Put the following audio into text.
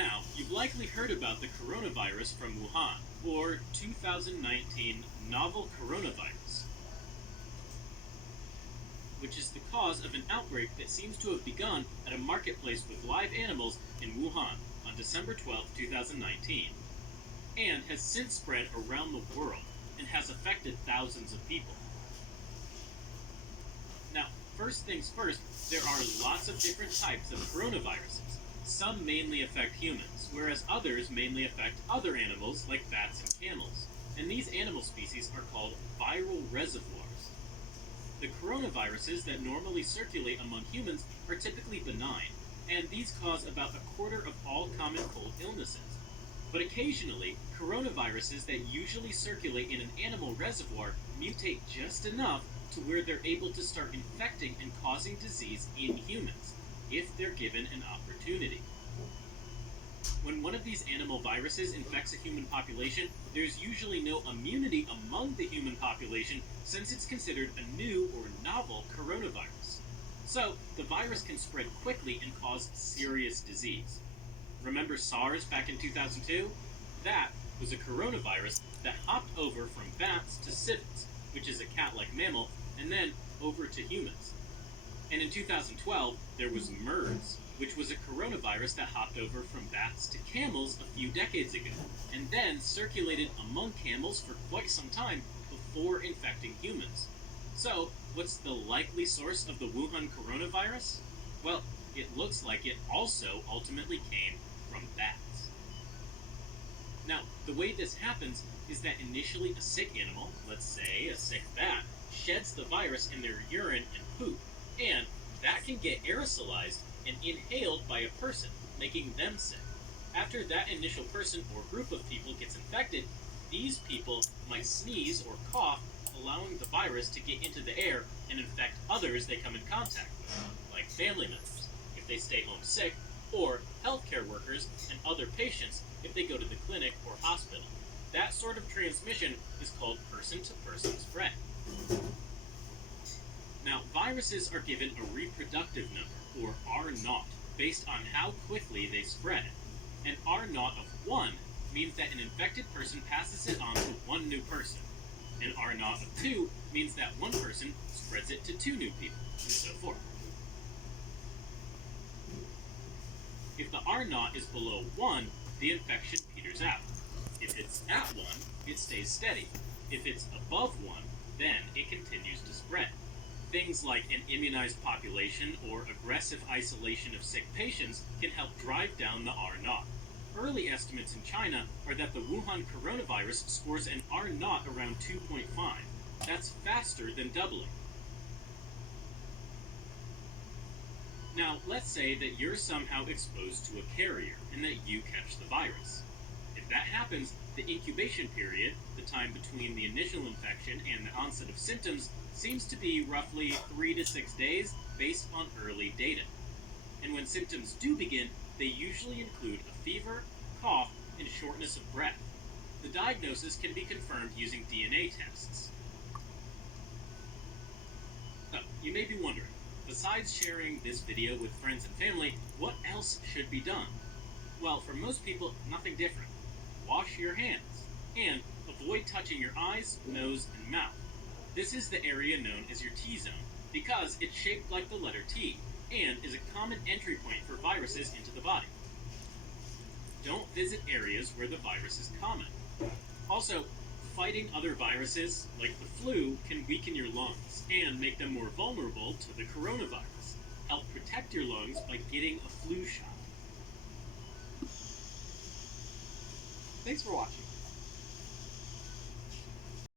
Now, you've likely heard about the coronavirus from Wuhan, or 2019 novel coronavirus, which is the cause of an outbreak that seems to have begun at a marketplace with live animals in Wuhan on December 12, 2019, and has since spread around the world and has affected thousands of people. Now, first things first, there are lots of different types of coronaviruses. Some mainly affect humans, whereas others mainly affect other animals like bats and camels. And these animal species are called viral reservoirs. The coronaviruses that normally circulate among humans are typically benign, and these cause about a quarter of all common cold illnesses. But occasionally, coronaviruses that usually circulate in an animal reservoir mutate just enough to where they're able to start infecting and causing disease in humans, if they're given an opportunity. When one of these animal viruses infects a human population, there's usually no immunity among the human population since it's considered a new or novel coronavirus. So, the virus can spread quickly and cause serious disease. Remember SARS back in 2002? That was a coronavirus that hopped over from bats to civets, which is a cat-like mammal, and then over to humans. And in 2012, there was MERS, which was a coronavirus that hopped over from bats to camels a few decades ago, and then circulated among camels for quite some time before infecting humans. So, what's the likely source of the Wuhan coronavirus? Well, it looks like it also ultimately came from bats. Now, the way this happens is that initially a sick animal, let's say a sick bat, sheds the virus in their urine and poop, and that can get aerosolized and inhaled by a person, making them sick. After that initial person or group of people gets infected, these people might sneeze or cough, allowing the virus to get into the air and infect others they come in contact with, like family members, if they stay home sick, or healthcare workers and other patients if they go to the clinic or hospital. That sort of transmission is called person-to-person spread. Now, viruses are given a reproductive number, or R0, based on how quickly they spread. An R0 of 1 means that an infected person passes it on to one new person. An R0 of 2 means that one person spreads it to 2 new people, and so forth. If the R0 is below 1, the infection peters out. If it's at 1, it stays steady. If it's above 1, then it continues to spread. Things like an immunized population or aggressive isolation of sick patients can help drive down the R0. Early estimates in China are that the Wuhan coronavirus scores an R0 around 2.5. That's faster than doubling. Now, let's say that you're somehow exposed to a carrier and that you catch the virus. If that happens, the incubation period, the time between the initial infection and the onset of symptoms, seems to be roughly 3 to 6 days based on early data. And when symptoms do begin, they usually include a fever, cough, and shortness of breath. The diagnosis can be confirmed using DNA tests. So, you may be wondering, besides sharing this video with friends and family, what else should be done? Well, for most people, nothing different. Wash your hands, and avoid touching your eyes, nose, and mouth. This is the area known as your T-zone, because it's shaped like the letter T, and is a common entry point for viruses into the body. Don't visit areas where the virus is common. Also, fighting other viruses, like the flu, can weaken your lungs and make them more vulnerable to the coronavirus. Help protect your lungs by getting a flu shot. Thanks for watching.